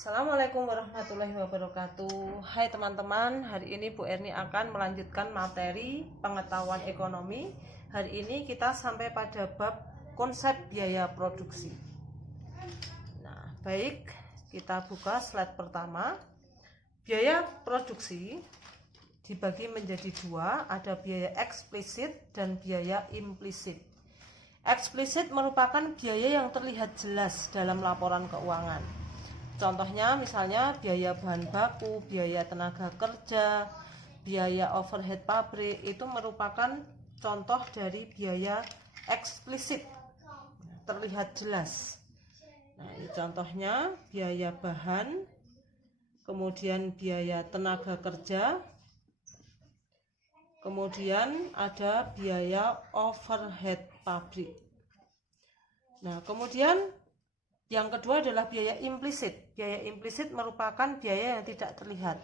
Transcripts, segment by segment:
Assalamualaikum warahmatullahi wabarakatuh. Hai teman-teman, hari ini Bu Erni akan melanjutkan materi pengetahuan ekonomi. Hari ini kita sampai pada bab konsep biaya produksi. Nah, baik, kita buka slide pertama. Biaya produksi dibagi menjadi dua, ada biaya eksplisit dan biaya implisit. Eksplisit merupakan biaya yang terlihat jelas dalam laporan keuangan. Contohnya misalnya biaya bahan baku, biaya tenaga kerja, biaya overhead pabrik, itu merupakan contoh dari biaya eksplisit, terlihat jelas. Nah, ini contohnya biaya bahan, kemudian biaya tenaga kerja, kemudian ada biaya overhead pabrik. Nah, kemudian yang kedua adalah biaya implisit. Biaya implisit merupakan biaya yang tidak terlihat.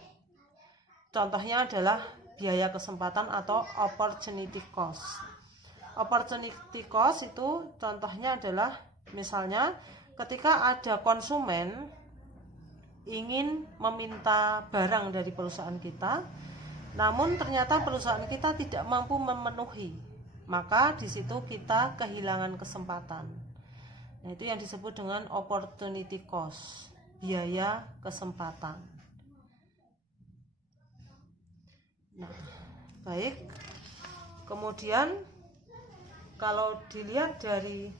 Contohnya adalah biaya kesempatan atau opportunity cost. Opportunity cost itu contohnya adalah misalnya ketika ada konsumen ingin meminta barang dari perusahaan kita, namun ternyata perusahaan kita tidak mampu memenuhi, maka di situ kita kehilangan kesempatan. Nah, itu yang disebut dengan opportunity cost, biaya kesempatan. Nah, baik. Kemudian kalau dilihat dari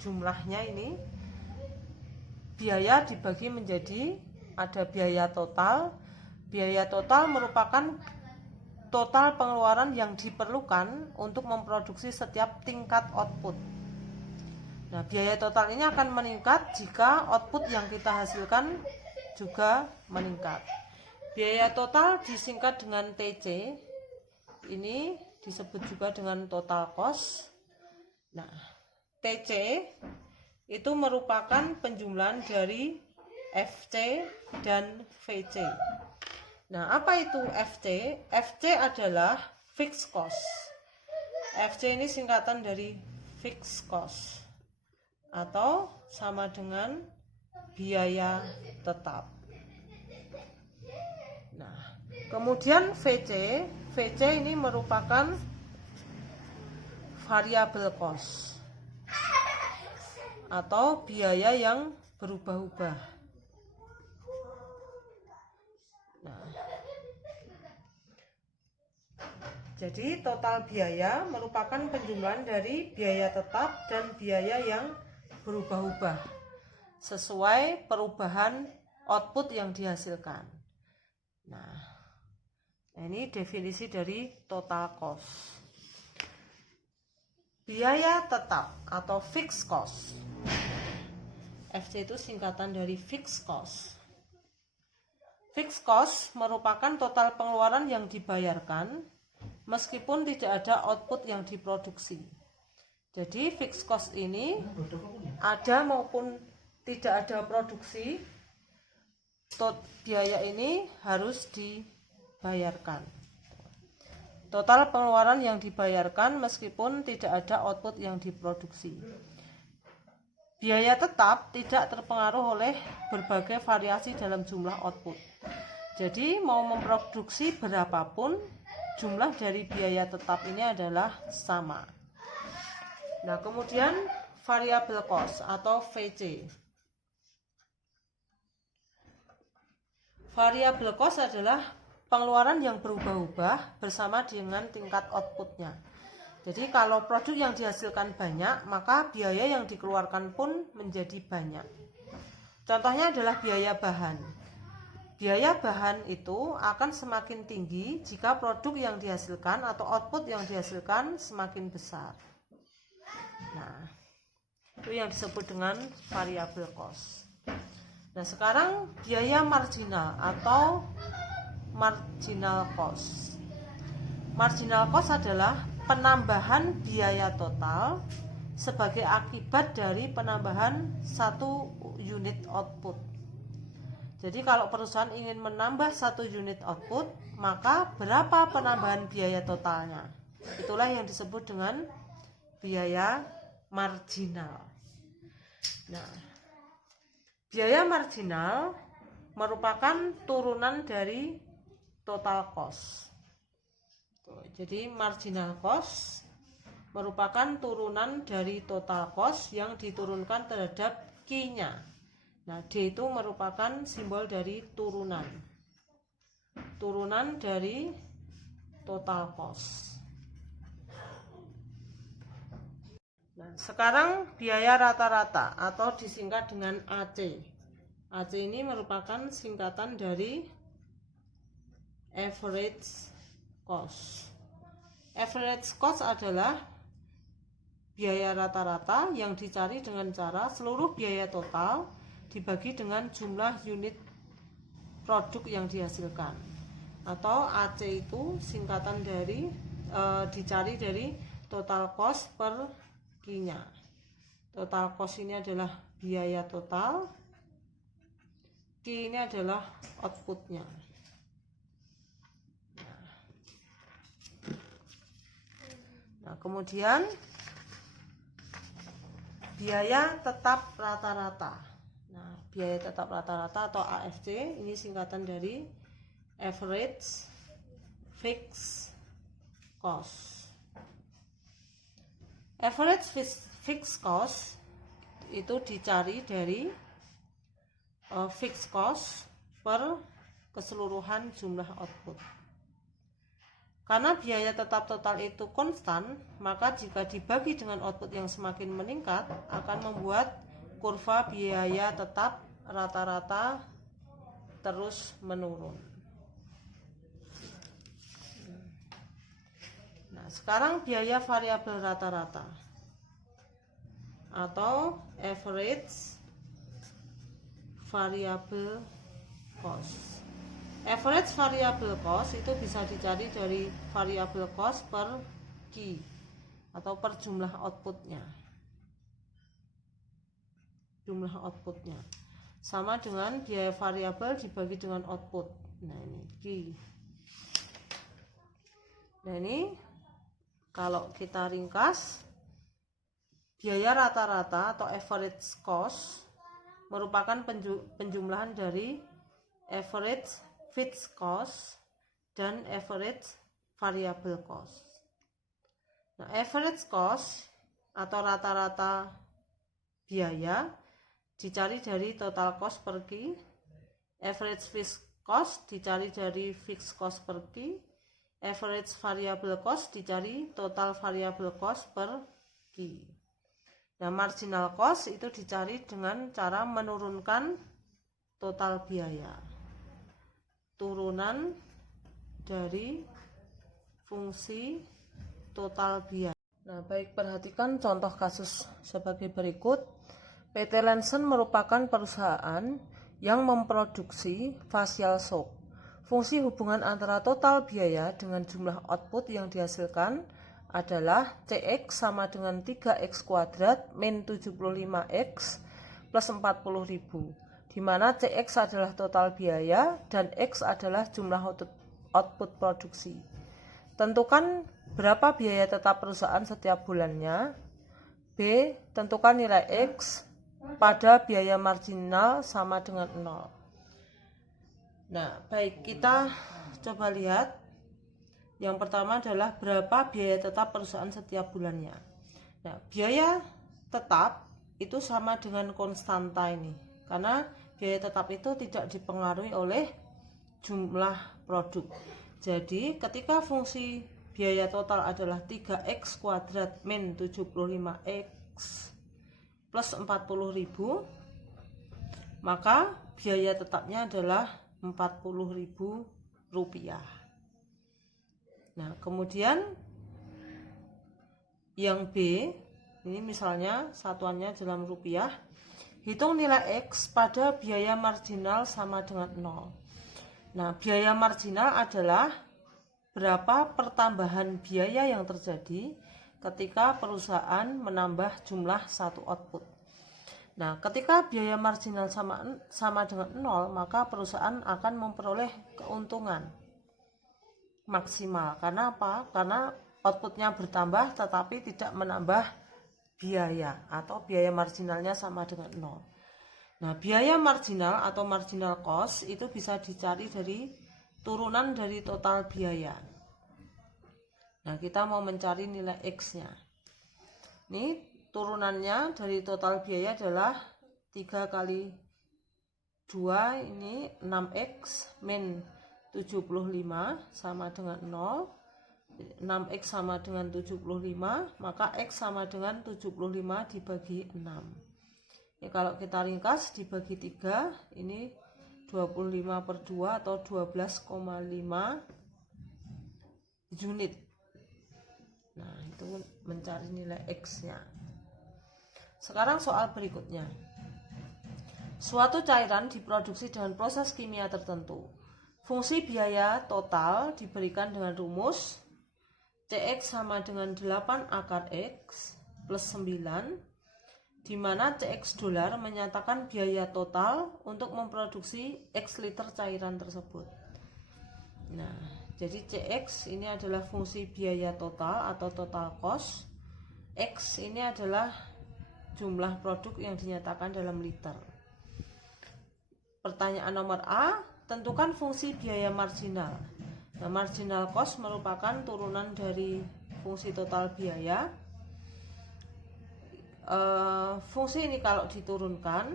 jumlahnya ini, biaya dibagi menjadi ada biaya total. Biaya total merupakan total pengeluaran yang diperlukan untuk memproduksi setiap tingkat output. Nah, biaya total ini akan meningkat jika output yang kita hasilkan juga meningkat. Biaya total disingkat dengan TC. Ini disebut juga dengan total cost. Nah, TC itu merupakan penjumlahan dari FC dan VC. Nah, apa itu FC? FC adalah fixed cost. FC ini singkatan dari fixed cost, atau sama dengan biaya tetap. Nah, kemudian VC ini merupakan variable cost atau biaya yang berubah-ubah. Nah, jadi total biaya merupakan penjumlahan dari biaya tetap dan biaya yang berubah-ubah sesuai perubahan output yang dihasilkan. Nah, ini definisi dari total cost. Biaya tetap atau fixed cost. FC itu singkatan dari fixed cost. Fixed cost merupakan total pengeluaran yang dibayarkan meskipun tidak ada output yang diproduksi. Jadi fixed cost ini ada maupun tidak ada produksi, biaya ini harus dibayarkan. Total pengeluaran yang dibayarkan meskipun tidak ada output yang diproduksi. Biaya tetap tidak terpengaruh oleh berbagai variasi dalam jumlah output. Jadi mau memproduksi berapapun, jumlah dari biaya tetap ini adalah sama. Nah, kemudian variable cost atau VC. Variable cost adalah pengeluaran yang berubah-ubah bersama dengan tingkat outputnya. Jadi kalau produk yang dihasilkan banyak, maka biaya yang dikeluarkan pun menjadi banyak. Contohnya adalah biaya bahan. Biaya bahan itu akan semakin tinggi jika produk yang dihasilkan atau output yang dihasilkan semakin besar. Nah, itu yang disebut dengan variable cost. Nah, sekarang biaya marginal atau marginal cost. Marginal cost adalah penambahan biaya total sebagai akibat dari penambahan satu unit output. Jadi kalau perusahaan ingin menambah satu unit output, maka berapa penambahan biaya totalnya? Itulah yang disebut dengan biaya marginal. Nah, Biaya marginal merupakan turunan dari total cost. Jadi marginal cost merupakan turunan dari total cost yang diturunkan terhadap Q-nya. Nah, D itu merupakan simbol dari turunan. Turunan dari total cost. Nah, sekarang biaya rata-rata atau disingkat dengan AC. AC ini merupakan singkatan dari average cost. Average cost adalah biaya rata-rata yang dicari dengan cara seluruh biaya total dibagi dengan jumlah unit produk yang dihasilkan. Atau AC itu singkatan dari dicari dari total cost per Q-nya. Total cost ini adalah biaya total, Q ini adalah outputnya. Nah, kemudian biaya tetap rata-rata. Nah, biaya tetap rata-rata atau AFC ini singkatan dari average fixed cost. Average fixed cost itu dicari dari fixed cost per keseluruhan jumlah output. Karena biaya tetap total itu konstan, maka jika dibagi dengan output yang semakin meningkat akan membuat kurva biaya tetap rata-rata terus menurun. Nah, sekarang biaya variabel rata-rata atau average variable cost. Average variable cost itu bisa dicari dari variable cost per Q atau per jumlah outputnya. Jumlah outputnya sama dengan biaya variabel dibagi dengan output. Nah, ini Q. Nah, ini kalau kita ringkas, biaya rata-rata atau average cost merupakan penjumlahan dari average fixed cost dan average variable cost. Nah, average cost atau rata-rata biaya dicari dari total cost per Q, average fixed cost dicari dari fixed cost per Q, average variable cost dicari total variable cost per Q. Nah, marginal cost itu dicari dengan cara menurunkan total biaya. Turunan dari fungsi total biaya. Nah, baik, perhatikan contoh kasus sebagai berikut. PT Lensen merupakan perusahaan yang memproduksi facial soap. Fungsi hubungan antara total biaya dengan jumlah output yang dihasilkan adalah CX sama dengan 3X kuadrat min 75X plus 40.000. di mana CX adalah total biaya dan X adalah jumlah output produksi. Tentukan berapa biaya tetap perusahaan setiap bulannya. B. Tentukan nilai X pada biaya marginal sama dengan 0. Nah, baik, kita coba lihat. Yang pertama adalah berapa biaya tetap perusahaan setiap bulannya. Nah, biaya tetap itu sama dengan konstanta ini. Karena biaya tetap itu tidak dipengaruhi oleh jumlah produk. Jadi ketika fungsi biaya total adalah 3X kuadrat min 75X plus 40.000, maka biaya tetapnya adalah 40.000 rupiah. Nah, kemudian yang B, ini misalnya satuannya dalam rupiah. Hitung nilai X pada biaya marginal sama dengan 0. Nah, biaya marginal adalah berapa pertambahan biaya yang terjadi ketika perusahaan menambah jumlah satu output. Nah, ketika biaya marginal sama dengan 0, maka perusahaan akan memperoleh keuntungan maksimal. Karena apa? Karena outputnya bertambah tetapi tidak menambah biaya atau biaya marginalnya sama dengan 0. Nah, biaya marginal atau marginal cost itu bisa dicari dari turunan dari total biaya. Nah, kita mau mencari nilai X-nya. Ini turunannya dari total biaya adalah 3 kali 2, ini 6X min 75 sama dengan 0. 6X sama dengan 75, maka X sama dengan 75 dibagi 6. Ya, kalau kita ringkas dibagi 3, ini 25/2 atau 12,5 unit. Nah, itu mencari nilai X-nya. Sekarang soal berikutnya. Suatu cairan diproduksi dengan proses kimia tertentu. Fungsi biaya total diberikan dengan rumus Cx sama dengan 8 akar X plus 9, di mana Cx dolar menyatakan biaya total untuk memproduksi X liter cairan tersebut. Nah, jadi Cx ini adalah fungsi biaya total atau total cost. X ini adalah jumlah produk yang dinyatakan dalam liter. Pertanyaan nomor A, tentukan fungsi biaya marginal. Nah, marginal cost merupakan turunan dari fungsi total biaya. Fungsi ini kalau diturunkan,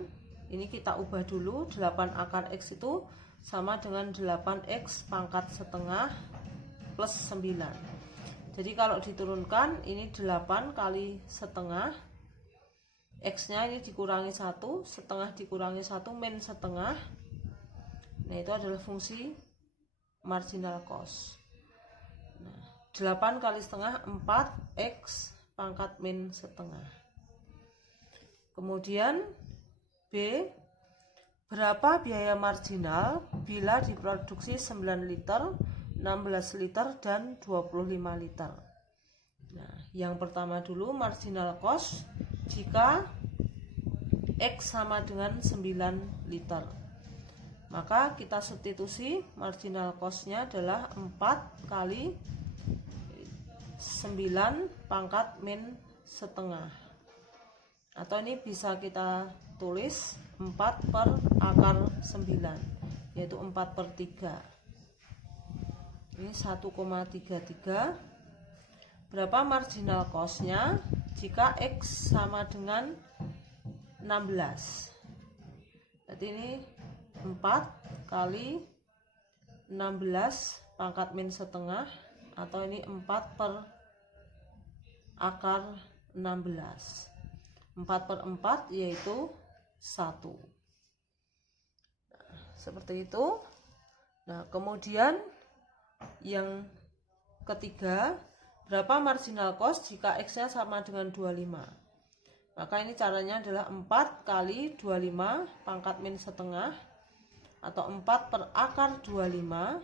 ini kita ubah dulu, 8 akar X itu sama dengan 8X pangkat setengah plus 9. Jadi kalau diturunkan, ini 8 kali setengah, X-nya ini dikurangi 1, setengah dikurangi 1 min setengah. Nah, itu adalah fungsi marginal cost. Nah, 8 kali setengah 4X pangkat min setengah. Kemudian B, berapa biaya marginal bila diproduksi 9 liter, 16 liter, dan 25 liter. Nah, yang pertama dulu marginal cost jika X sama dengan 9 liter. Maka kita substitusi marginal cost-nya adalah 4 kali 9 pangkat min setengah. Atau ini bisa kita tulis 4 per akar 9, yaitu 4/3. Ini 1,33. Berapa marginal cost-nya jika X sama dengan 16? Berarti ini 4 kali 16 pangkat min setengah, atau ini 4 per akar 16. 4/4 yaitu 1. Nah, seperti itu. Nah, kemudian yang ketiga, berapa marginal cost jika X-nya sama dengan 25? Maka ini caranya adalah 4 kali 25 pangkat min setengah, atau 4 per akar 25,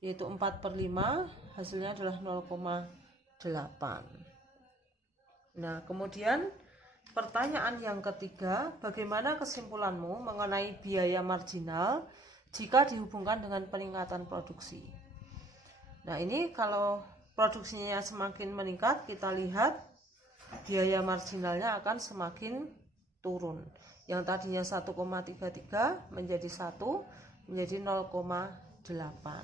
yaitu 4/5, hasilnya adalah 0,8. Nah, kemudian pertanyaan yang ketiga, bagaimana kesimpulanmu mengenai biaya marginal jika dihubungkan dengan peningkatan produksi? Nah, ini kalau produksinya semakin meningkat, kita lihat biaya marginalnya akan semakin turun. Yang tadinya 1,33 menjadi 1, menjadi 0,8.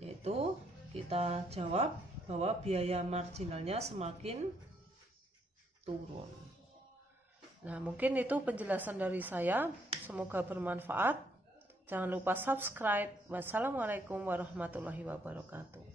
Yaitu kita jawab bahwa biaya marginalnya semakin turun. Nah, mungkin itu penjelasan dari saya. Semoga bermanfaat. Jangan lupa subscribe. Wassalamualaikum warahmatullahi wabarakatuh.